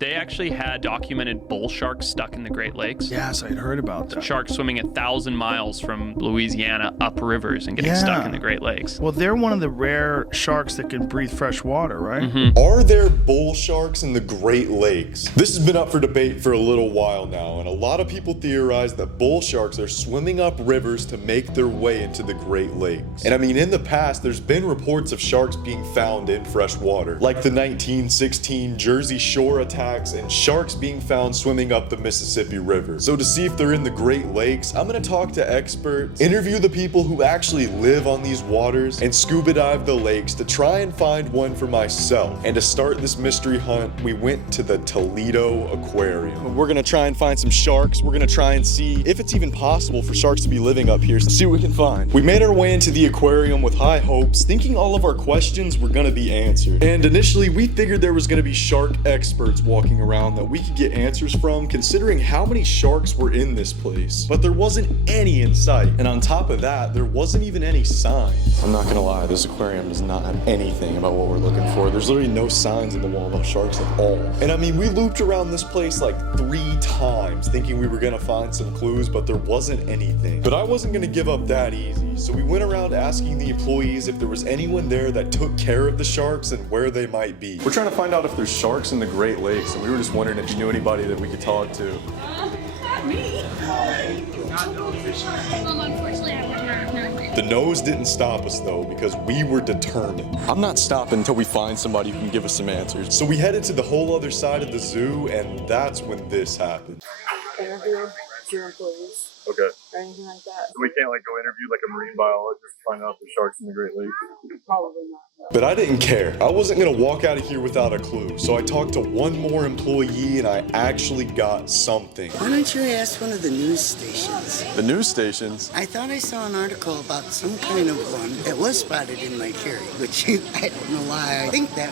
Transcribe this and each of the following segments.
They actually had documented bull sharks stuck in the Great Lakes. Yes, I'd heard about that. Sharks swimming 1,000 miles from Louisiana up rivers and getting stuck in the Great Lakes. Well, they're one of the rare sharks that can breathe fresh water, right? Mm-hmm. Are there bull sharks in the Great Lakes? This has been up for debate for a little while now, and a lot of people theorize that bull sharks are swimming up rivers to make their way into the Great Lakes. And I mean, in the past, there's been reports of sharks being found in fresh water, like the 1916 Jersey Shore attacks and sharks being found swimming up the Mississippi River. So to see if they're in the Great Lakes, I'm gonna talk to experts, interview the people who actually live on these waters, and scuba dive the lakes to try and find one for myself. And to start this mystery hunt, we went to the Toledo Aquarium. We're gonna try and find some sharks. We're gonna try and see if it's even possible for sharks to be living up here. So see what we can find. We made our way into the aquarium with high hopes, thinking all of our questions were gonna be answered. And initially, we figured there was gonna be shark experts walking around that we could get answers from, considering how many sharks were in this place. But there wasn't any in sight. And on top of that, there wasn't even any signs. I'm not gonna lie, this aquarium does not have anything about what we're looking for. There's literally no signs in the wall about sharks at all. And I mean, we looped around this place like 3 times thinking we were gonna find some clues, but there wasn't anything. But I wasn't gonna give up that easy. So we went around asking the employees if there was anyone there that took care of the sharks and where they might be. We're trying to find out if there's sharks in the Great Lakes, and we were just wondering if you knew anybody that we could talk to. Not me. Unfortunately, I would not know. The nose didn't stop us though, because we were determined. I'm not stopping until we find somebody who can give us some answers. So we headed to the whole other side of the zoo, and that's when this happened. Interview your employees Okay. or anything like that. So we can't like go interview like a marine biologist to find out if there's sharks in the Great Lakes? Probably not. But I didn't care. I wasn't gonna walk out of here without a clue. So I talked to one more employee and I actually got something. Why don't you ask one of the news stations? The news stations? I thought I saw an article about some kind of one that was spotted in Lake Erie, which I don't know why I think that.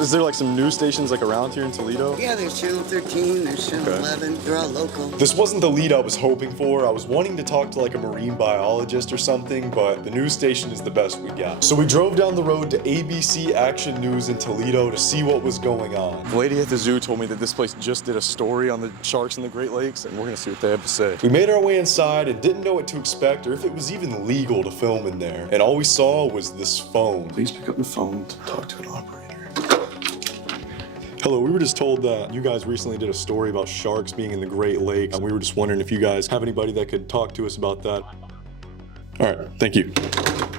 Is there like some news stations like around here in Toledo? Yeah, there's Channel 13, there's Channel 11, they're all local. This wasn't the lead I was hoping for. I was wanting to talk to like a marine biologist or something, but the news station is the best we got. So we drove down the road to ABC Action News in Toledo to see what was going on. The lady at the zoo told me that this place just did a story on the sharks in the Great Lakes, and we're gonna see what they have to say. We made our way inside and didn't know what to expect or if it was even legal to film in there. And all we saw was this phone. Please pick up the phone to talk to an operator. Hello, we were just told that you guys recently did a story about sharks being in the Great Lakes, and we were just wondering if you guys have anybody that could talk to us about that. All right, thank you.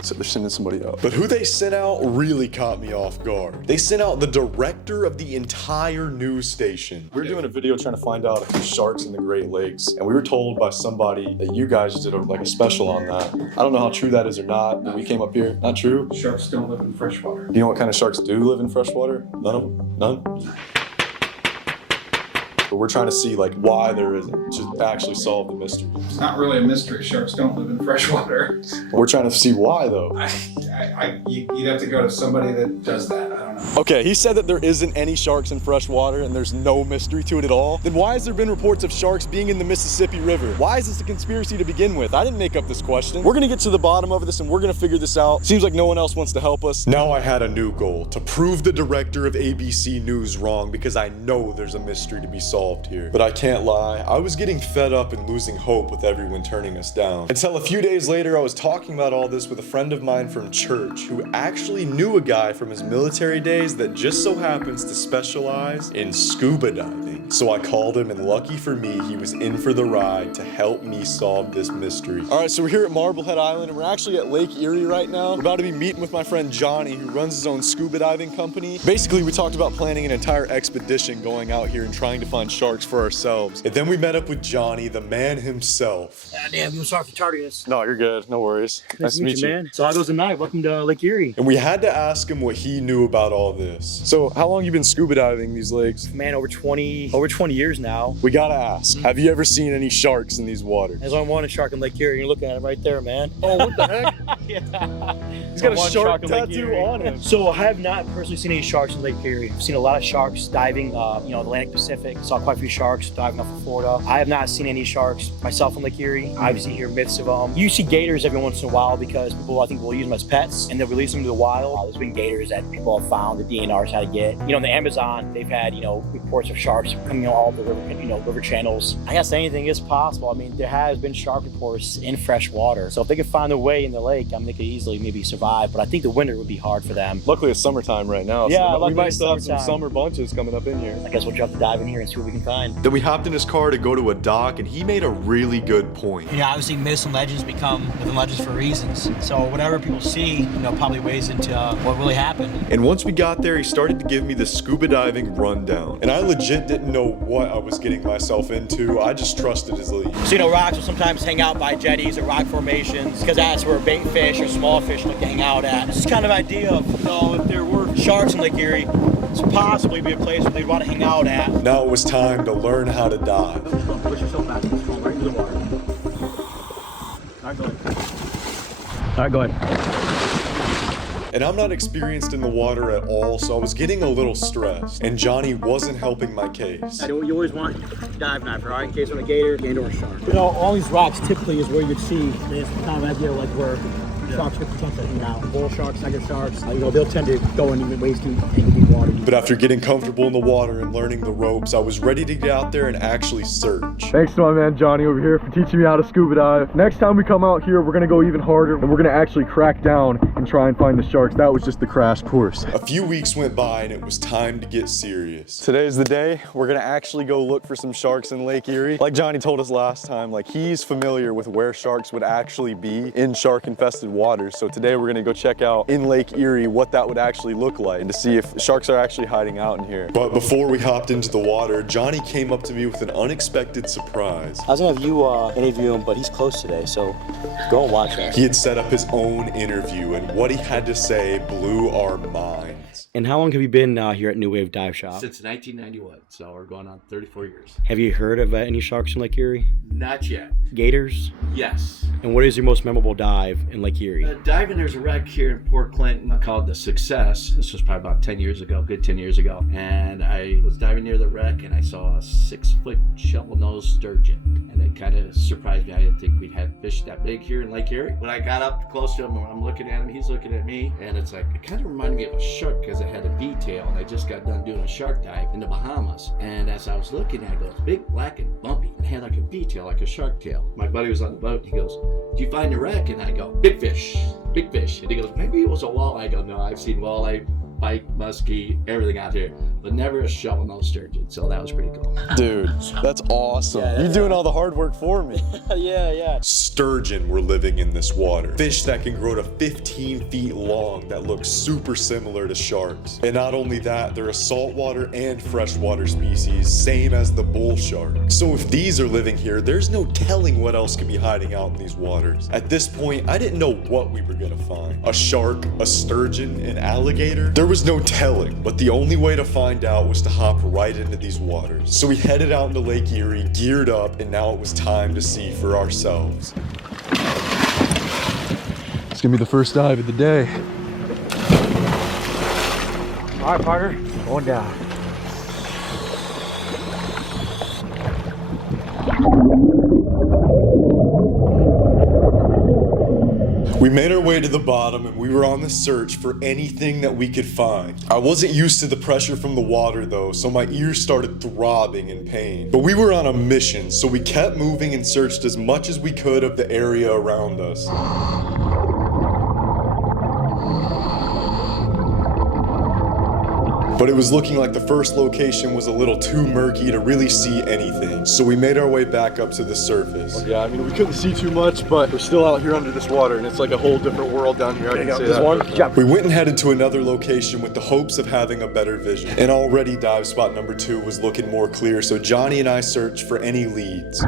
So they're sending somebody out. But who they sent out really caught me off guard. They sent out the director of the entire news station. We were doing a video trying to find out if there's sharks in the Great Lakes, and we were told by somebody that you guys did a special on that. I don't know how true that is or not, but we came up here. Not true? Sharks don't live in freshwater. Do you know what kind of sharks do live in freshwater? None of them? None? But we're trying to see like why there isn't, to actually solve the mystery. It's not really a mystery. Sharks don't live in freshwater. We're trying to see why though. You'd have to go to somebody that does that. I don't know. Okay, he said that there isn't any sharks in freshwater and there's no mystery to it at all. Then why has there been reports of sharks being in the Mississippi River? Why is this a conspiracy to begin with? I didn't make up this question. We're gonna get to the bottom of this and we're gonna figure this out. Seems like no one else wants to help us. Now I had a new goal, to prove the director of ABC News wrong, because I know there's a mystery to be solved here. But I can't lie, I was getting fed up and losing hope with everyone turning us down. Until a few days later, I was talking about all this with a friend of mine from church who actually knew a guy from his military days that just so happens to specialize in scuba diving. So I called him, and lucky for me, he was in for the ride to help me solve this mystery. All right, so we're here at Marblehead Island, and we're actually at Lake Erie right now. We're about to be meeting with my friend Jonny, who runs his own scuba diving company. Basically, we talked about planning an entire expedition going out here and trying to find sharks for ourselves. And then we met up with Jonny, the man himself. Damn, I'm sorry for tardiness. No, you're good. No worries. Nice to meet you, man. So how goes the night? Welcome to Lake Erie. And we had to ask him what he knew about all this. So how long you been scuba diving these lakes? Man, over 20 years now. We gotta ask, have you ever seen any sharks in these waters? There's only one shark in Lake Erie. You're looking at it right there, man. Oh, what the heck? He's got a shark tattoo on him. So I have not personally seen any sharks in Lake Erie. I've seen a lot of sharks diving, the Atlantic Pacific. Saw quite a few sharks diving off of Florida. I have not seen any sharks myself in Lake Erie. I obviously hear myths of them. You see gators every once in a while because people, I think, will use them as pets and they'll release them to the wild. There's been gators that people have found that DNRs had to get. In the Amazon, they've had, reports of sharks coming all the river, river channels. I guess anything is possible. I mean, there has been shark reports in fresh water. So if they could find a way in the lake, they could easily maybe survive. But I think the winter would be hard for them. Luckily, it's summertime right now. Yeah, so we might still have some summer bunches coming up in here. I guess we'll have to dive in here and see what we can find. Then we hopped in his car to go to a dock, and he made a really good point. Obviously myths and legends become living legends for reasons. So whatever people see, probably weighs into what really happened. And once we got there, he started to give me the scuba diving rundown. And I legit didn't know what I was getting myself into. I just trusted his lead. So rocks will sometimes hang out by jetties or rock formations because that's where bait fish or small fish like to hang out at. It's kind of idea of, if there were sharks in Lake Erie, it's possibly be a place where they'd want to hang out at. Now it was time to learn how to dive. Push yourself back. Fall right into the water. All right, go ahead. All right, go ahead. And I'm not experienced in the water at all, so I was getting a little stressed. And Jonny wasn't helping my case. You always want a dive knife, all right? In case of a gator and or a shark. All these rocks typically is where you'd see this kind of idea like where sharks get protected now. Bull sharks, tiger sharks, they'll tend to go in ways deep water. But after getting comfortable in the water and learning the ropes, I was ready to get out there and actually search. Thanks to my man Jonny over here for teaching me how to scuba dive. Next time we come out here, we're gonna go even harder and we're gonna actually crack down and try and find the sharks. That was just the crash course. A few weeks went by and it was time to get serious. Today's the day. We're gonna actually go look for some sharks in Lake Erie. Like Jonny told us last time, he's familiar with where sharks would actually be in shark-infested waters. So today we're gonna go check out in Lake Erie what that would actually look like and to see if sharks are actually hiding out in here. But before we hopped into the water, Jonny came up to me with an unexpected surprise. I was gonna have you interview him, but he's close today, so go and watch us. He had set up his own interview and what he had to say blew our minds. And how long have you been here at New Wave Dive Shop? Since 1991, so we're going on 34 years. Have you heard of any sharks in Lake Erie? Not yet. Gators? Yes. And what is your most memorable dive in Lake Erie? Diving, there's a wreck here in Port Clinton called the Success. This was probably about 10 years ago, good 10 years ago. And I was diving near the wreck and I saw a 6-foot shovel-nosed sturgeon. And it kind of surprised me. I didn't think we'd had fish that big here in Lake Erie. When I got up close to him, I'm looking at him, he's looking at me. And it kind of reminded me of a shark because it had a V-tail. And I just got done doing a shark dive in the Bahamas. And as I was looking at it, it goes big, black, and bumpy. And it had like a V-tail, like a shark tail. My buddy was on the boat and he goes, "Did you find the wreck?" And I go, "Big fish, big fish." And he goes, "Maybe it was a walleye." I go, "No, I've seen walleye, pike, muskie, everything out here, but never a shovel-nosed sturgeon." So that was pretty cool. Dude, that's awesome. You're doing all the hard work for me. Yeah. Sturgeon were living in this water. Fish that can grow to 15 feet long that look super similar to sharks. And not only that, they're a saltwater and freshwater species, same as the bull shark. So if these are living here, there's no telling what else could be hiding out in these waters. At this point, I didn't know what we were gonna find. A shark, a sturgeon, an alligator? There was no telling, but the only way to find out was to hop right into these waters. So we headed out into Lake Erie, geared up, and now it was time to see for ourselves. It's gonna be the first dive of the day. All right, partner, going down. We made our way to the bottom and we were on the search for anything that we could find. I wasn't used to the pressure from the water though, so my ears started throbbing in pain. But we were on a mission, so we kept moving and searched as much as we could of the area around us. But it was looking like the first location was a little too murky to really see anything. So we made our way back up to the surface. Yeah, I mean, we couldn't see too much, but we're still out here under this water, and it's like a whole different world down here. I can say that. We went and headed to another location with the hopes of having a better vision. And already dive spot number 2 was looking more clear, so Jonny and I searched for any leads.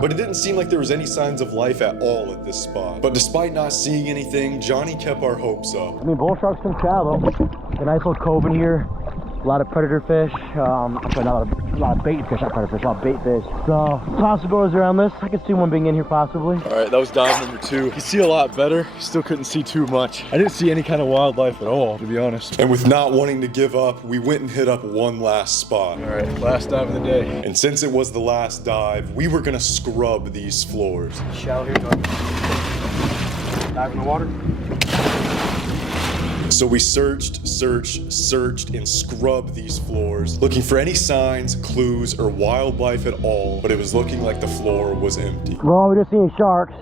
But it didn't seem like there was any signs of life at all at this spot. But despite not seeing anything, Jonny kept our hopes up. I mean, bull sharks can travel. A nice little cove in here. A lot of predator fish. Actually, not a lot of bait fish, not predator fish, a lot of bait fish. So, possibilities around this. I could see one being in here possibly. All right, that was dive number 2. You can see a lot better. Still couldn't see too much. I didn't see any kind of wildlife at all, to be honest. And with not wanting to give up, we went and hit up one last spot. All right, last dive of the day. And since it was the last dive, we were gonna scrub these floors. Shallow here, dive in the water. So we searched, and scrubbed these floors, looking for any signs, clues, or wildlife at all, but it was looking like the floor was empty. Well, we just seen sharks.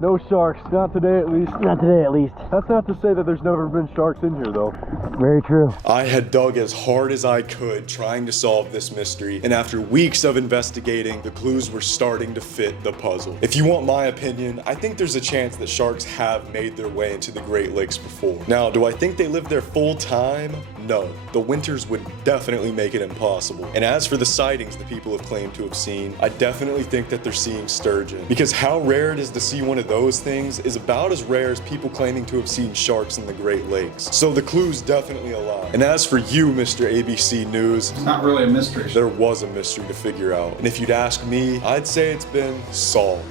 No sharks, not today at least. Not today at least. That's not to say that there's never been sharks in here though. Very true. I had dug as hard as I could trying to solve this mystery, and after weeks of investigating, the clues were starting to fit the puzzle. If you want my opinion, I think there's a chance that sharks have made their way into the Great Lakes before. Now, do I think they live there full time? No. The winters would definitely make it impossible. And as for the sightings that people have claimed to have seen, I definitely think that they're seeing sturgeon. Because how rare it is to see one of those things is about as rare as people claiming to have seen sharks in the Great Lakes. So the clue's definitely a lie. And as for you, Mr. ABC News, It's not really a mystery. there was a mystery to figure out. And if you'd ask me, I'd say it's been solved.